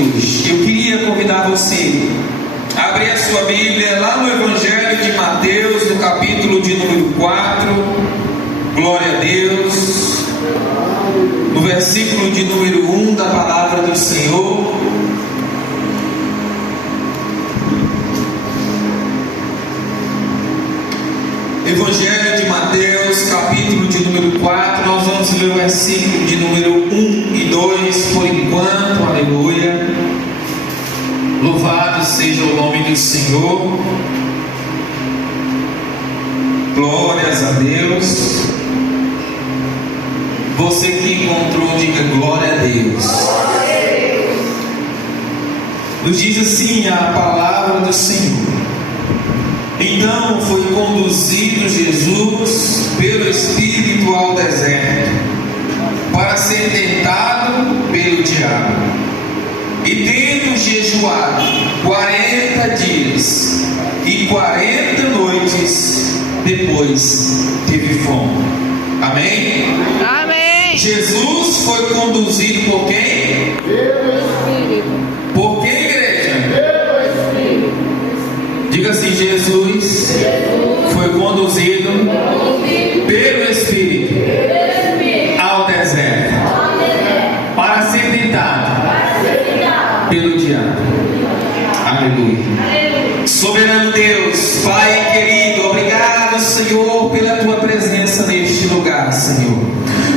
hoje. Eu queria convidar você a abrir a sua Bíblia lá no Evangelho de Mateus, no capítulo de número 4, glória a Deus, no versículo de número 1 da palavra do Senhor. Evangelho de Mateus, capítulo de número 4, nós vamos ler o versículo de número 1 e 2 por enquanto, aleluia. Louvado seja o nome do Senhor, glórias a Deus. Você que encontrou, diga glória a Deus. Nos diz assim a palavra do Senhor: então foi conduzido Jesus pelo Espírito ao deserto, para ser tentado pelo diabo. E tendo jejuado 40 dias e 40 noites, depois teve fome. Amém? Amém. Jesus foi conduzido por quem? Pelo Espírito. Por quem, igreja? Pelo Espírito. Diga assim: Jesus foi conduzido pelo Espírito ao deserto para ser tentado pelo diabo. Aleluia. Soberano Deus, Pai querido, obrigado, Senhor, pela tua presença neste lugar, Senhor.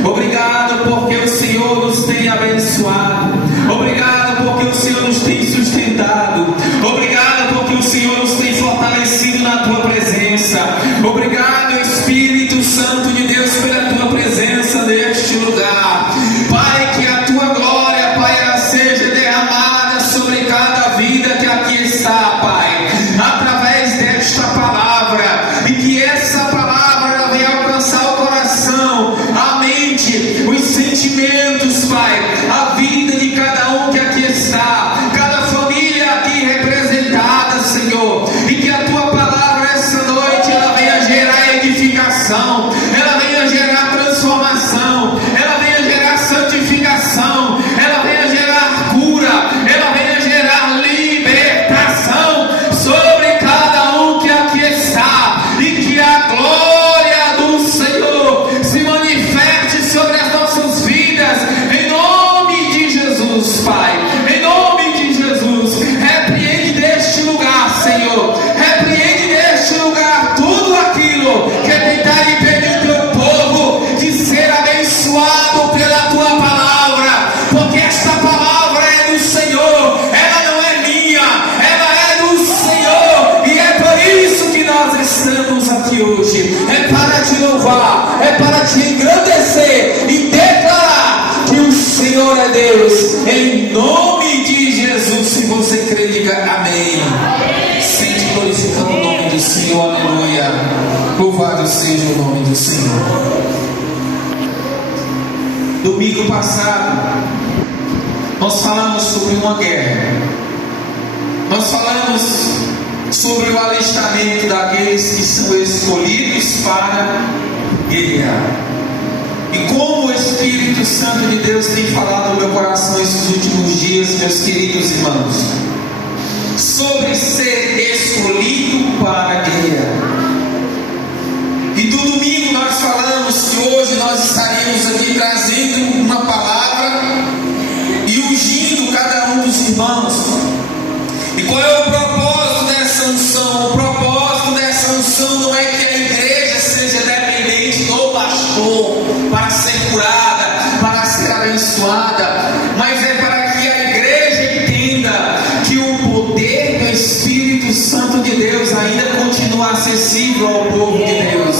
Obrigado porque o Senhor nos tem abençoado. Obrigado porque o Senhor nos tem sustentado. Obrigado porque o Senhor nos tem fortalecido na tua presença. Obrigado, Espírito Santo de Deus, pela tua presença neste lugar. Pai, que a tua glória, Pai, ela seja derramada sobre cada vida que aqui está, Pai, através desta palavra, e que essa palavra ela venha alcançar o coração, a mente, os sentimentos, Pai, a vida de cada um que aqui está, cada família aqui representada, Senhor, e que a tua palavra essa noite ela venha gerar edificação, ela venha gerar transformação, ela venha gerar santificação, ela venha gerar cura, ela venha gerar libertação sobre cada um que aqui está, e que a glória do Senhor se manifeste sobre as nossas vidas, em nome de Jesus, Pai, em nome de Jesus. Repreende deste lugar, Senhor, repreende deste lugar tudo aquilo que é tentar impedir o teu povo de ser abençoado pela tua palavra, porque esta palavra é do Senhor, ela não é minha, ela é do Senhor, e é por isso que nós estamos aqui hoje. É para te louvar, é para te engrandecer e declarar que o Senhor é Deus, em nome de Jesus. Se você crê, diga amém. Sente glorificando o nome do Senhor, aleluia. Louvado seja o nome do Senhor. Domingo passado, nós falamos sobre uma guerra. Nós falamos sobre o alistamento daqueles que são escolhidos para guerrear. E como o Espírito Santo de Deus tem falado no meu coração esses últimos dias, meus queridos irmãos, sobre ser escolhido para guerrear. E do domingo nós falamos que hoje nós estaríamos aqui trazendo uma palavra e ungindo cada um dos irmãos. E qual é o propósito dessa unção? O propósito dessa unção não é que a igreja seja dependente do pastor para ser curada, para ser abençoada, mas é para que a igreja entenda que o poder do Espírito Santo de Deus ainda continua acessível ao povo de Deus.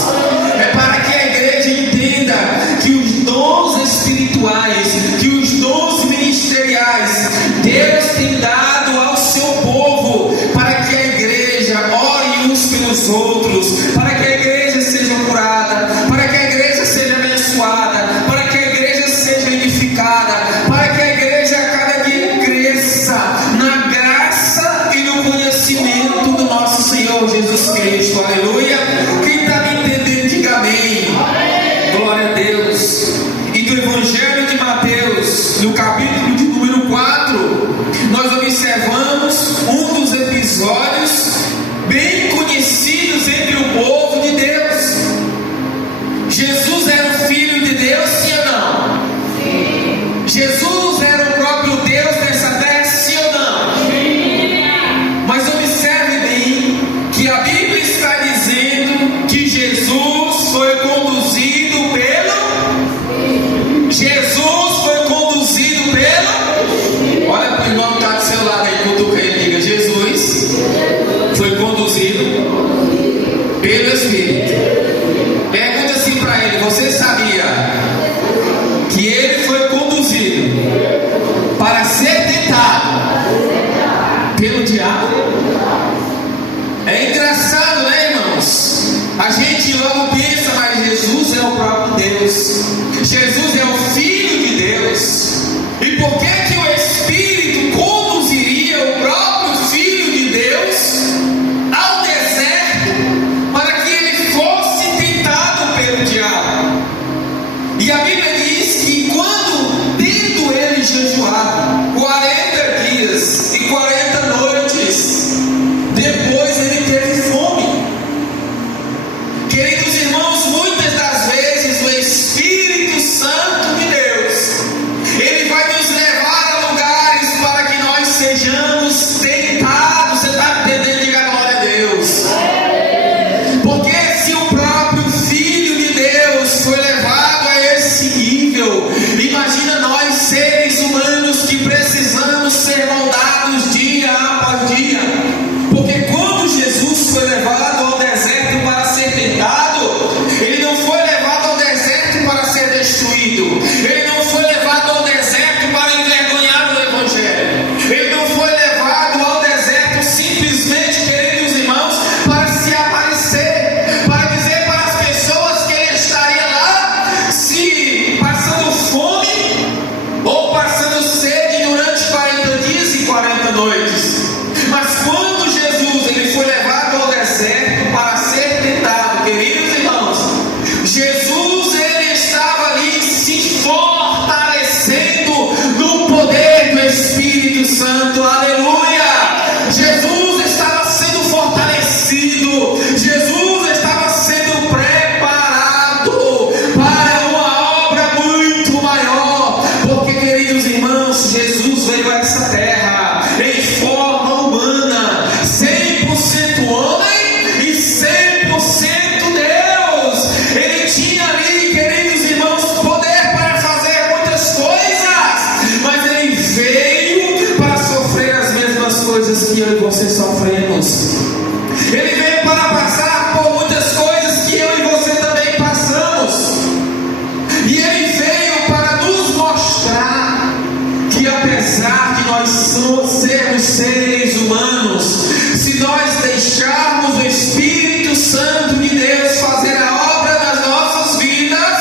É para que a igreja entenda que os dons espirituais, que os dons ministeriais, Deus tem dado ao seu povo, para que a igreja ore uns pelos outros, para que a igreja seja curada, para que a igreja seja abençoada, para que a igreja seja edificada, para que a igreja a cada dia cresça na graça e no conhecimento do nosso Senhor Jesus Cristo. Aleluia. Quem está me entendendo, diga amém. Glória a Deus. E do Evangelho de Mateus, no capítulo de número 4, nós É engraçado, né, irmãos? A gente logo pensa, mas Jesus é o próprio Deus. Jesus é o Filho de Deus. E por que o Espírito conduziria o próprio Filho de Deus ao deserto para que ele fosse tentado pelo diabo? E a Bíblia diz que quando, tendo ele jejuado 40 dias e 40 noites, depois ele teve fome. Queridos irmãos, muitas das vezes o Espírito Santo de Deus, ele vai nos levar a lugares para que nós sejamos tentados. Você está entendendo? Diga glória a Deus. Porque se o próprio Filho de Deus foi levado a esse nível, imagina nós, seres humanos, que precisamos ser moldados dia após dia. Porque quando Jesus foi levado ao deserto para ser tentado, ele não foi levado ao deserto para ser destruído. Ele não foi levado ao deserto para envergonhar o Evangelho. Ele não foi levado ao deserto simplesmente, queridos irmãos, para se aparecer, para dizer para as pessoas que ele estaria lá, se passando fome ou passando sede durante 40 dias e 40 noites. Mas quando Jesus ele foi levado ao deserto para ser tentado, queridos irmãos, Jesus ele estava ali se fortalecendo no poder do Espírito Santo. Aleluia! Jesus estava sendo fortalecido. Jesus estava sendo preparado para uma obra muito maior. Porque, queridos irmãos, Jesus veio a essa terra em forma humana, 100% homem e 100% Deus. Ele tinha ali, queridos irmãos, poder para fazer muitas coisas, mas ele veio para sofrer as mesmas coisas que eu e você sofremos. Ele veio para passar por muitas coisas que eu e você também passamos. E ele veio para nos mostrar que, apesar de nós sermos seres humanos, se nós deixarmos o Espírito Santo de Deus fazer a obra nas nossas vidas,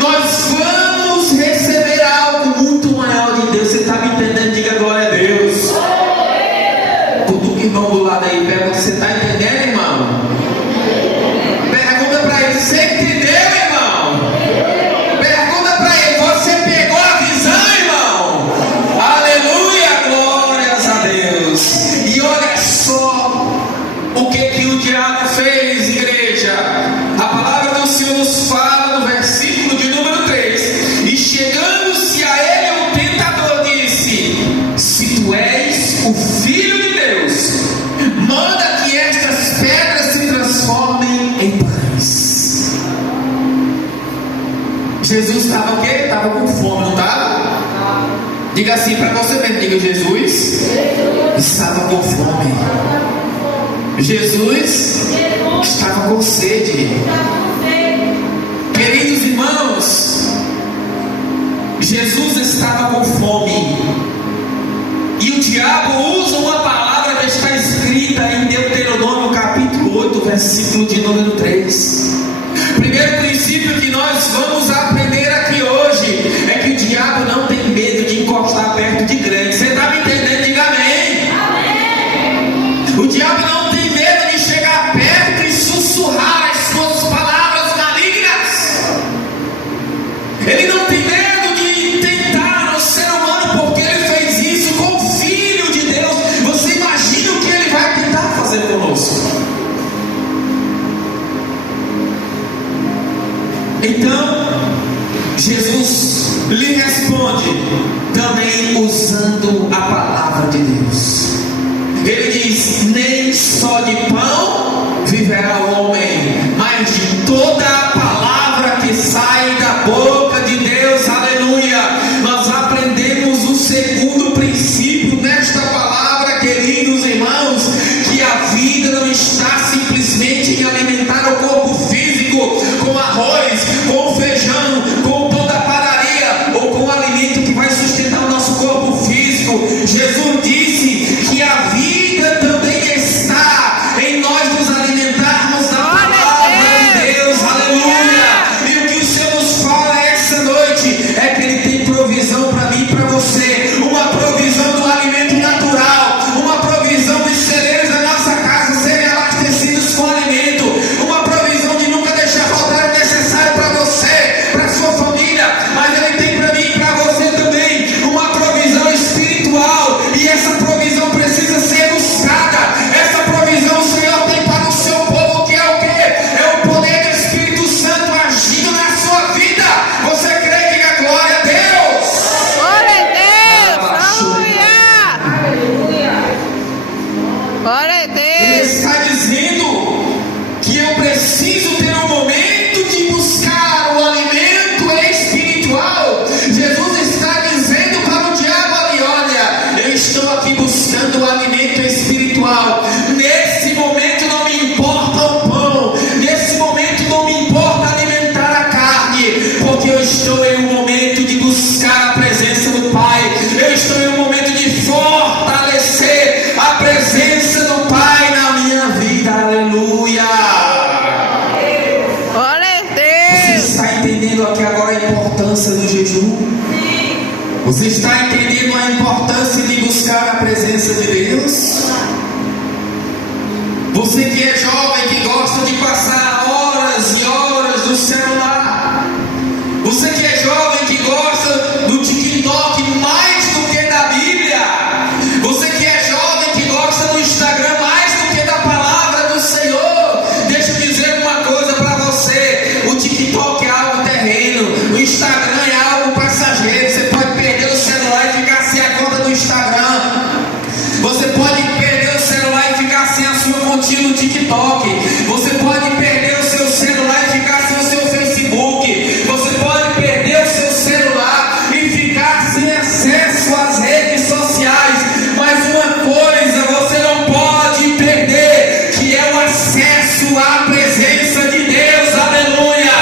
nós vamos receber algo muito maior de Deus. Você está me entendendo? Diga glória a Deus. Cutuca o irmão do lado aí, pergunta: você está entendendo, irmão? Pergunta para ele: você entendeu, irmão? Pergunta para ele: você pegou a visão, irmão? Aleluia, glórias a Deus. E olha só o que o diabo fez, igreja. A palavra do Senhor nos fala no versículo de número 3: e chegando-se a ele o tentador disse: se tu és o Filho de Deus, manda que estas pedras se transformem em pães. Jesus estava o quê? Estava com fome, não estava? Diga assim para você mesmo, diga: Jesus estava com fome. Jesus estava com sede. Queridos irmãos, Jesus estava com fome. E o diabo usa uma palavra que está escrita em Deuteronômio capítulo 8, versículo de número 3. Primeiro princípio que nós vamos aprender aqui hoje é que o diabo não tem medo de encostar perto de crente. Você está me entendendo? Diga amém. Amém. O diabo não tem medo de chegar perto e sussurrar as suas palavras malignas. Ele não tem medo de tentar no ser humano, porque ele fez isso com o Filho de Deus. Você imagina o que ele vai tentar fazer conosco? Então, Jesus lhe responde, também usando a palavra de Deus. Ele diz: nem só de pão viverá o homem, mas de toda a palavra que sai da boca de Deus. Aleluia! Nós aprendemos o segundo princípio nesta palavra, queridos irmãos, que a vida não está simplesmente em alimentar o corpo físico com arroz, com feijão, com toda a padaria, ou com o alimento que vai sustentar o nosso corpo físico. Jesus disse que a vida também está em nós estou aqui buscando o alimento espiritual. Nesse momento não me importa o pão, nesse momento não me importa alimentar a carne, porque eu estou em um momento de buscar a presença do Pai. Eu estou em um momento de fortalecer a presença do Pai na minha vida. Aleluia! Glória a Você Deus. está entendendo aqui agora a importância do jejum? Você está entendendo a importância de buscar a presença de Deus? Você que é jovem, que gosta de passar horas e horas no celular. Você que é jovem, que gosta do TikTok mais do que da Bíblia. Você que é jovem, que gosta do Instagram mais do que da palavra do Senhor. Deixa eu dizer uma coisa para você: o TikTok é algo terreno, o Instagram é algo passageiro. Você pode perder o celular e ficar sem a conta do Instagram. Você pode perder o celular e ficar sem a sua continha no TikTok. Você pode perder o seu celular e ficar sem o seu Facebook. Você pode perder o seu celular e ficar sem acesso às redes sociais. Mas uma coisa você não pode perder, que é o acesso à presença de Deus. Aleluia!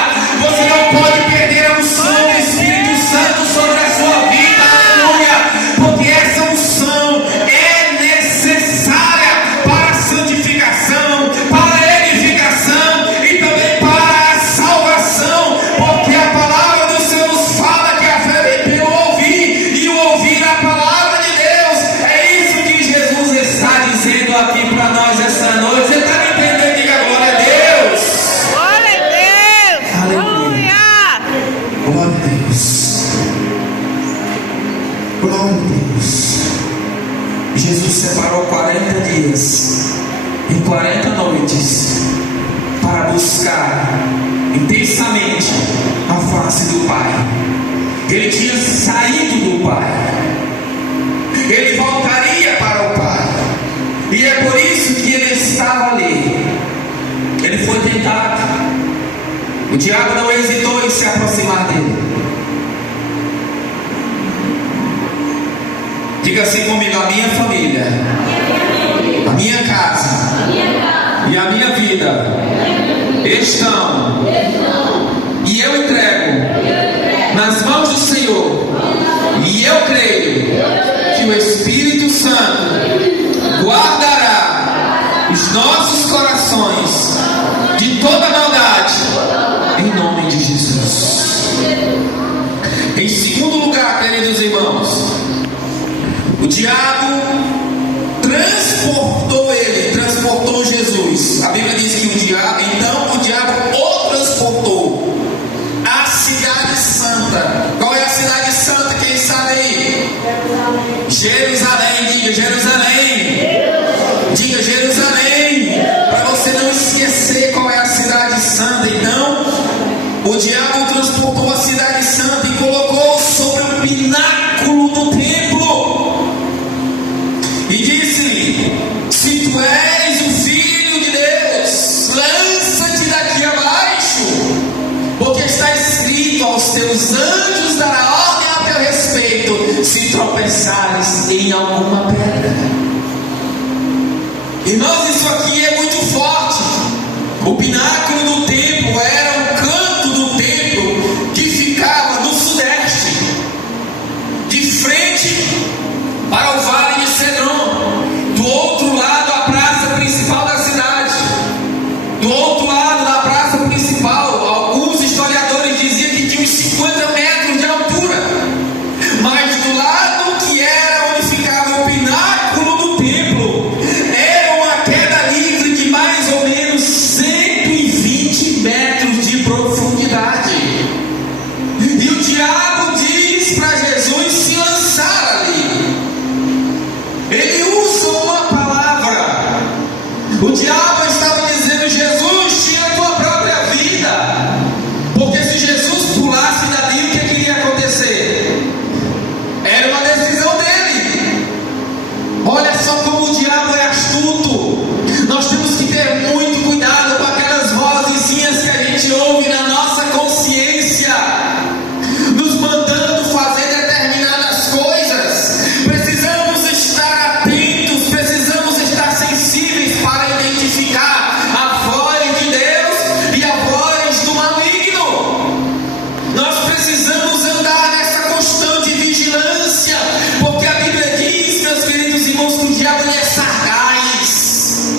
Você não pode perder a unção do Espírito Santo sobre a sua vida. Aleluia! Porque essa unção é necessária para a santificação, para a edificação e também para a salvação. Porque a palavra do Senhor nos fala que a fé vem pelo ouvir e o ouvir a palavra de Deus. É isso que Jesus está dizendo aqui para nós esta noite. Você está me entendendo? Diga glória a Deus. Glória a Deus. Aleluia. Glória. Glória a Deus. Glória a Deus. Jesus separou 40 dias e 40 noites para buscar intensamente a face do Pai. Ele tinha saído do Pai. Ele voltaria para o Pai. E é por isso que ele estava ali. Ele foi tentado. O diabo não hesitou em se aproximar dele. Diga assim comigo: a minha família, a minha casa e a minha vida estão, e eu entrego nas mãos do Senhor. E eu creio que o Espírito Santo guardará os nossos corações de toda maldade, em nome de Jesus. Em segundo lugar, queridos irmãos, o diabo transportou Jesus. A Bíblia diz que o diabo o transportou à cidade santa. Qual é a cidade santa? Quem sabe aí? Jerusalém. Diga Jerusalém. Diga Jerusalém. Para você não esquecer qual é a cidade santa. Então, o diabo transportou a cidade santa e colocou sobre o pináculo do templo. E disse: se tu és o Filho de Deus, lança-te daqui abaixo, porque está escrito: aos teus anjos dará ordem a teu respeito, se tropeçares em alguma pedra. Irmãos, isso aqui é muito forte. O pináculo do templo era o canto do templo que ficava no sudeste, de frente para o vale de Cedron. Do outro lado, a praça principal da cidade. Do outro lado da praça principal, alguns historiadores diziam que tinha uns 50 metros de altura. Mas do lado que era onde ficava o pináculo do templo, era uma queda livre de mais ou menos 120 metros de profundidade. E o diabo diz para Jesus se lançar ali. Ele usa uma palavra. O diabo estava dizendo: Jesus, tira a tua própria vida. Porque se Jesus pulasse dali, o que iria acontecer? Era uma decisão dele. Olha só como o diabo é astuto. Nós temos que ter muito cuidado com aquelas vozinhas que a gente ouve na nossa consciência, nos mandando fazer determinadas coisas. Precisamos estar irmãos, que o diabo é sagaz.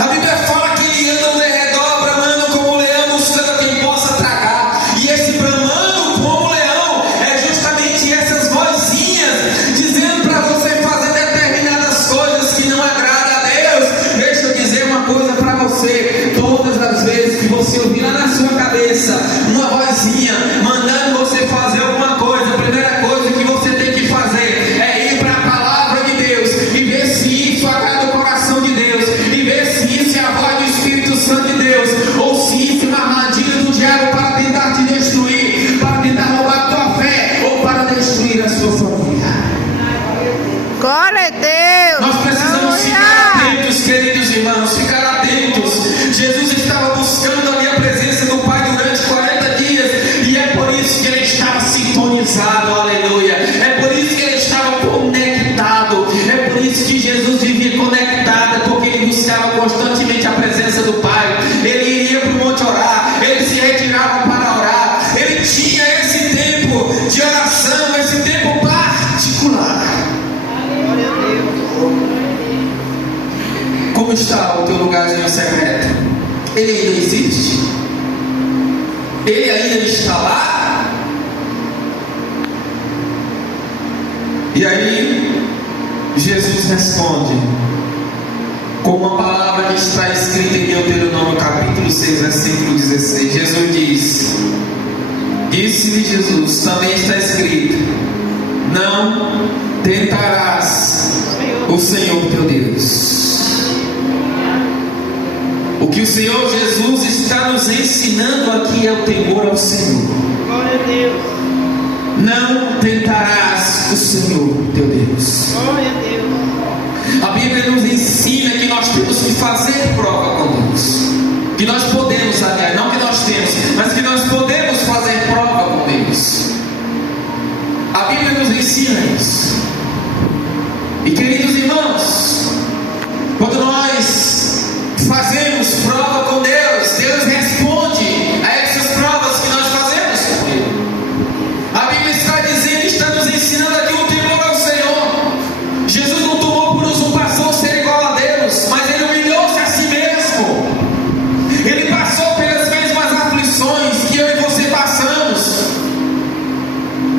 A Bíblia fala que ele anda ao redor, bramando como um leão, buscando quem possa tragar. E esse bramando como um leão é justamente essas vozinhas dizendo para você fazer determinadas coisas que não agradam a Deus. Deixa eu dizer uma coisa para você: todas as vezes que você ouvir lá na sua cabeça uma vozinha mandando você fazer alguma coisa, a primeira coisa que você tem que fazer é ir para a palavra de Deus e ver se isso agrada o coração de Deus, e ver se isso é a voz do Espírito Santo de Deus, ou se isso é uma armadilha do diabo para tentar te destruir, para tentar roubar a tua fé, ou para destruir a sua família. Glória a Deus. Nós precisamos ficar atentos, queridos irmãos, ficar atentos. Jesus estava buscando ali a presença do Pai durante 40 dias, e é por isso que ele estava sintonizado, aleluia. É por isso que ele estava conectado, é por isso que Jesus vivia conectado, porque ele buscava constantemente a presença do Pai. Ele iria para o monte orar, ele se retirava para orar, ele tinha esse tempo de oração, esse tempo particular. Como está o teu lugarzinho secreto? Ele ainda existe? Ele ainda está lá? E aí Jesus responde com uma palavra que está escrita em Deuteronômio capítulo 6, versículo 16. Jesus diz: disse-lhe Jesus, também está escrito: não tentarás o Senhor teu Deus. O que o Senhor Jesus está nos ensinando aqui é o temor ao Senhor. Glória a Deus. Não tentarás o Senhor teu Deus. Glória a Deus. A Bíblia nos ensina que nós temos que fazer prova com Deus. Que nós podemos, aliás, não que nós temos, mas que nós podemos fazer prova com Deus. A Bíblia nos ensina isso. E queridos irmãos, quando nós fazemos prova com Deus, Deus responde a essas provas que nós fazemos com Ele. A Bíblia está dizendo, está nos ensinando aqui o temor ao Senhor. Jesus não tomou por usurpação ser igual a Deus, mas Ele humilhou-se a si mesmo. Ele passou pelas mesmas aflições que eu e você passamos.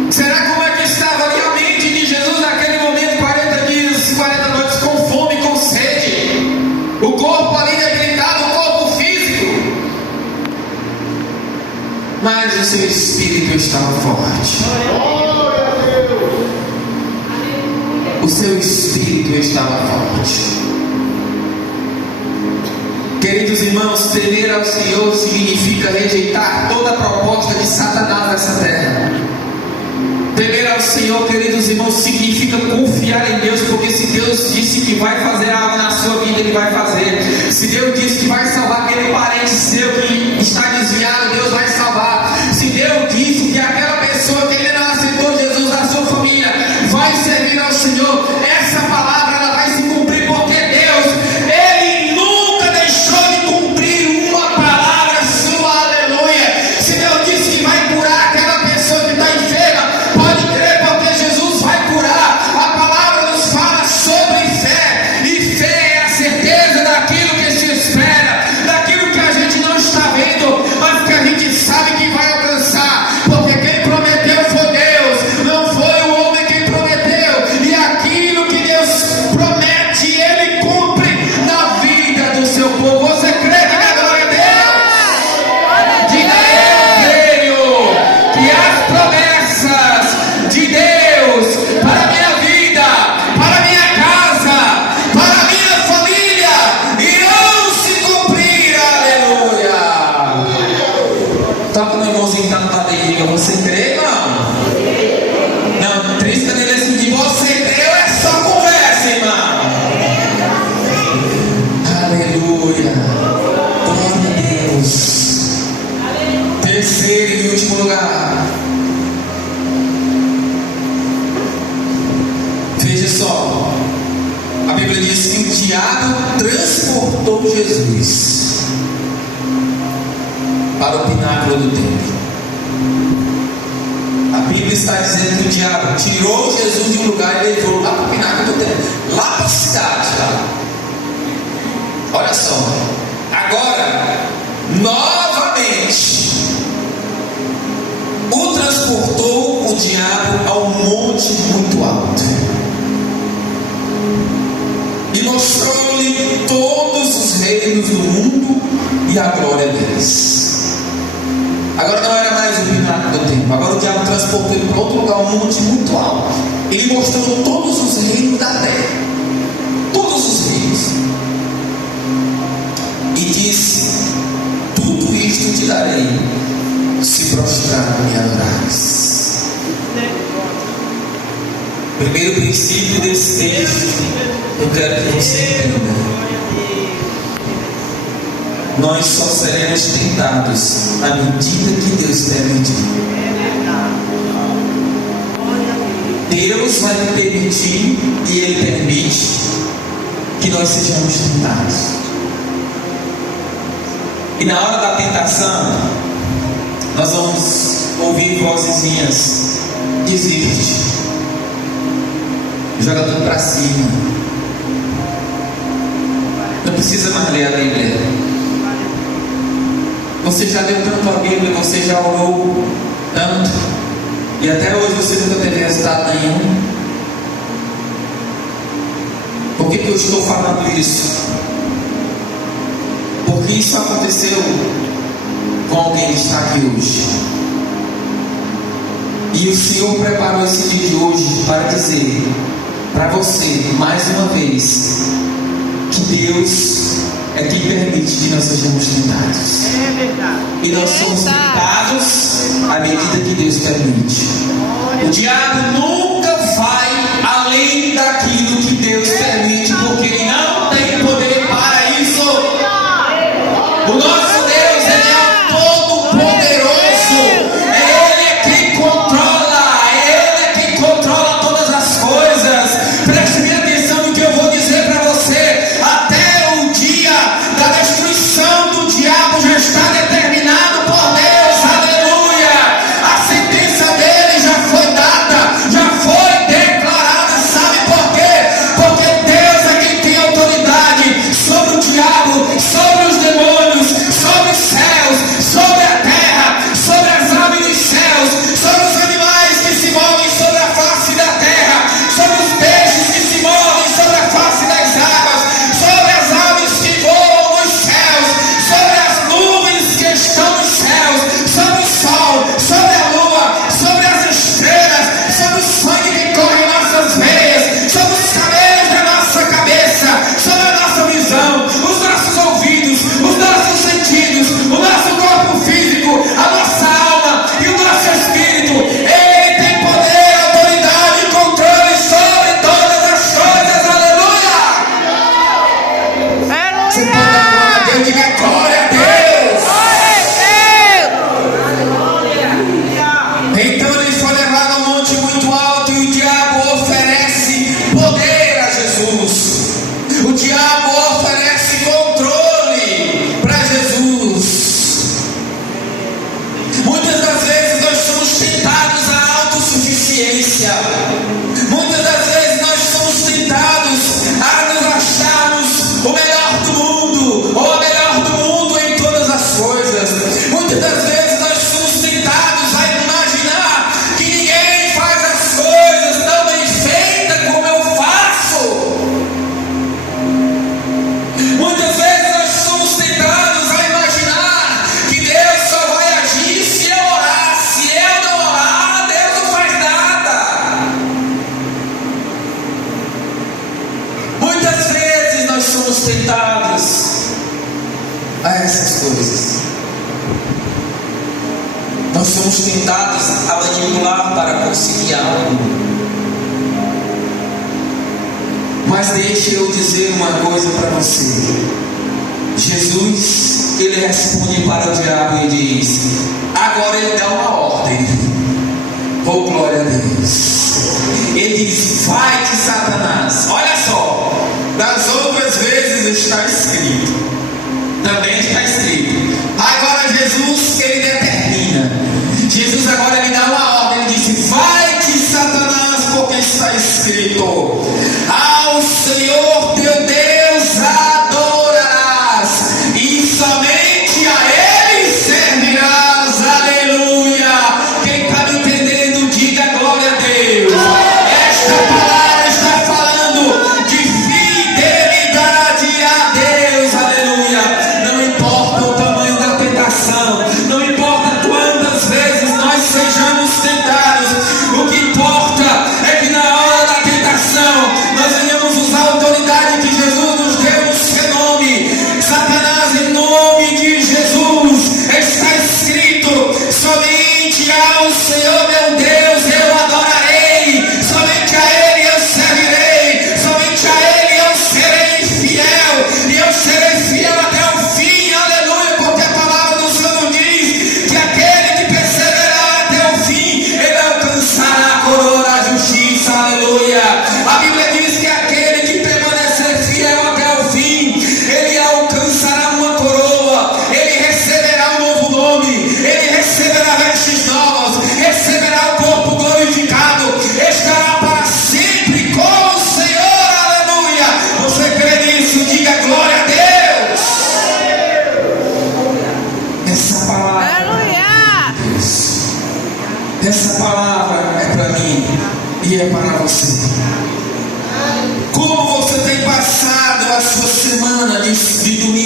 Será como é que estava ali a mente de Jesus naquele momento, 40 dias, 40 noites, com fome, com sede? O corpo ali debilitado, o corpo físico, mas o seu espírito estava forte. O seu espírito estava forte. Queridos irmãos, temer ao Senhor significa rejeitar toda a proposta de Satanás nessa terra. Temer ao Senhor, queridos irmãos, significa confiar em Deus, porque se Deus disse que vai fazer algo na sua vida, Ele vai fazer. Se Deus disse que vai salvar aquele parente seu que está desviado, Deus vai salvar. Se Deus disse que aquela pessoa que ainda não aceitou Jesus na sua família vai servir ao Senhor, essa palavra ela vai se cumprir, porque Deus, Ele nunca deixou de cumprir uma palavra sua, aleluia. Se Deus disse que vai curar aquela pessoa que está enferma, pode crer, porque Jesus vai curar. A palavra nos fala sobre fé, e fé é a certeza daquilo que se espera, daquilo que a gente não está vendo, mas que a gente sabe que vai alcançar, porque quem prometeu foi Deus, não foi o homem quem prometeu, e aquilo que Deus promete, Ele cumpre na vida do seu povo. Você crê que na glória a Deus? Diga: eu creio que as promessas de Deus para a minha vida, para a minha casa, para a minha família irão se cumprir, aleluia. Toca no irmãozinho que está no lado aí, diga: você crê, irmão? Não, triste dele assim, de você creu é só conversa, irmão. Aleluia. Glória a Deus. Terceiro e último lugar. Veja só, a Bíblia diz que o diabo transportou Jesus para o pináculo do templo. A Bíblia está dizendo que o diabo tirou Jesus de um lugar e levou lá para o pináculo do templo, lá reinos do mundo e a glória deles. Agora não era mais o pináculo do templo. Agora o diabo transportou ele para outro lugar, um monte muito alto. Ele mostrou todos os reinos da terra. Todos os reinos. E disse: tudo isto te darei, se prostrar e adorares. Primeiro princípio desse texto, eu quero que você entenda. Nós só seremos tentados à medida que Deus permitir. Deus vai permitir, e Ele permite, que nós sejamos tentados. E na hora da tentação, nós vamos ouvir vozezinhas: desiste, joga tudo para cima, não precisa mais ler a Bíblia. Você já leu tanto a Bíblia, você já orou tanto, e até hoje você nunca teve resultado nenhum. Por que eu estou falando isso? Porque isso aconteceu com alguém que está aqui hoje. E o Senhor preparou esse dia de hoje para dizer para você, mais uma vez, que Deus é quem permite que nós sejamos tentados. É verdade. E nós somos tentados à medida que Deus permite. O diabo nunca vai além daquilo que Deus permite, porque ele não tem poder para isso. O nosso Deus, ele é todo-poderoso. Ele é quem controla. Ele é quem controla todas as coisas. Preste bem atenção no que eu vou dizer para você. Até o dia da destruição do diabo já está determinado por Deus. Aleluia. A sentença dele já foi dada, já foi declarada. Sabe por quê? Porque Deus é quem tem autoridade sobre o diabo, sobre os demônios, sobre os céus, sobre a terra, sobre as aves dos céus, sobre os animais que se movem sobre a face da terra, sobre os peixes que se movem sobre a face das águas, sobre as aves que voam nos céus, sobre as nuvens que estão nos céus, sobre o sol, sobre a lua, sobre as estrelas, sobre o sangue que corre em nossas veias, sobre os cabelos da nossa cabeça, sobre a nossa visão, os nossos ouvidos, os nossos sentidos, o nosso corpo físico, a nossa alma e o nosso espírito. Ele tem poder, autoridade e controle sobre todas as coisas. Aleluia! Você pode dar glória a Deus, diga glória a Deus. Então ele foi levado a um monte muito alto e o diabo oferece poder a Jesus. O diabo oferece controle para Jesus. Muitas das vezes nós somos tentados à autossuficiência. Muitas das vezes nós somos tentados a nos acharmos o melhor do mundo, ou a melhor do mundo em todas as coisas. Muitas das vezes nós somos tentados a imaginar que ninguém faz as coisas tão bem feitas como eu faço. Muitas vezes nós somos tentados a imaginar que Deus só vai agir se eu orar. Se eu não orar, Deus não faz nada. Muitas vezes nós somos tentados a essas coisas. Nós somos tentados a manipular para conseguir algo. Mas deixe eu dizer uma coisa para você. Jesus, ele responde para o diabo e diz: agora ele dá uma ordem. Oh, glória a Deus. Ele diz: vai-te, Satanás. Olha só, das outras vezes está escrito, também está escrito. Agora Jesus, ele determina. Jesus agora ele dá uma ordem. Ele diz: vai-te, Satanás, porque está escrito: ao Senhor teu Deus adorarás, e somente a Ele servirás. Aleluia. Quem está me entendendo, diga glória a Deus. Esta palavra está falando de fidelidade a Deus. Aleluia.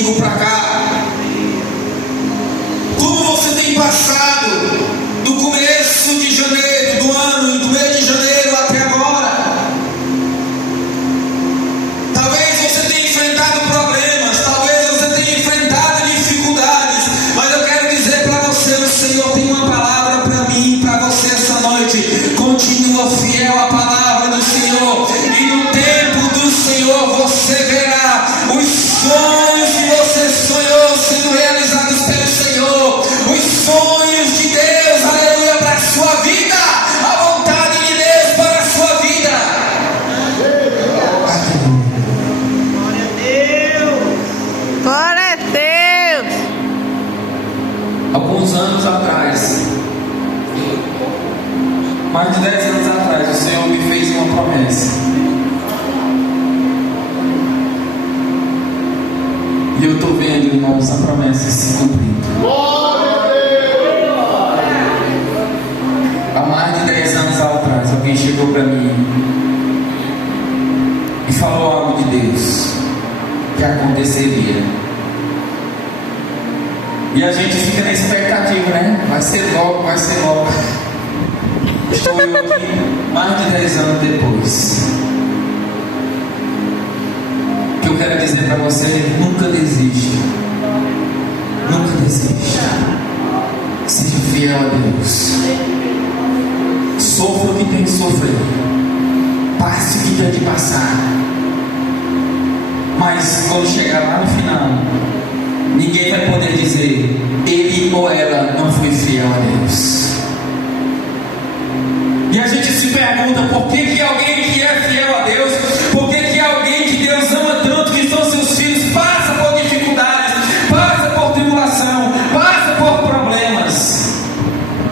domingo para cá. Como você tem passado do começo de janeiro, do ano, do mês de janeiro até agora? Talvez você tenha enfrentado problemas, talvez você tenha enfrentado dificuldades, mas eu quero dizer para você, o Senhor tem uma palavra para mim, para você essa noite. Continua fiel à palavra do Senhor, e no tempo do Senhor você verá os sonhos que você sonhou sendo realizados pelo Senhor, os sonhos de Deus, aleluia, para a sua vida, a vontade de Deus para a sua vida. Glória a Deus. Glória a Deus. Alguns anos atrás, mais de 10 anos atrás, o Senhor me fez uma promessa. E eu estou vendo, irmãos, a promessa se cumprindo. Há mais de 10 anos atrás, alguém chegou para mim e falou algo de Deus que aconteceria. E a gente fica na expectativa, né? Vai ser logo, vai ser logo. Estou eu aqui mais de 10 anos depois. O que eu quero dizer para você: nunca desista. Nunca desista. Seja fiel a Deus. Sofra o que tem que sofrer. Passe o que tem de passar. Mas quando chegar lá no final, ninguém vai poder dizer: ele ou ela não foi fiel a Deus. E a gente se pergunta: por que alguém que é fiel a Deus, por que alguém que Deus ama tanto, que são seus filhos, passa por dificuldades, passa por tribulação, passa por problemas?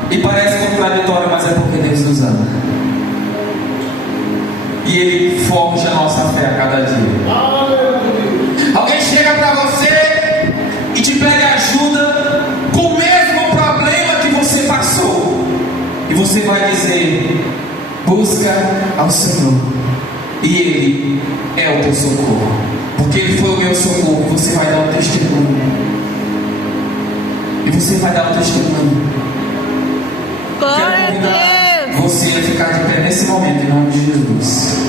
E parece contraditório, mas é porque Deus nos ama. E Ele forja a nossa fé a cada dia. Alguém chega para você e te pede ajuda com o mesmo problema que você passou, e você vai dizer: busca ao Senhor, e Ele é o teu socorro, porque Ele foi o meu socorro. E você vai dar o testemunho. E você vai dar o testemunho. Glória Quero convidar a Deus. você a ficar de pé nesse momento, em nome de Jesus.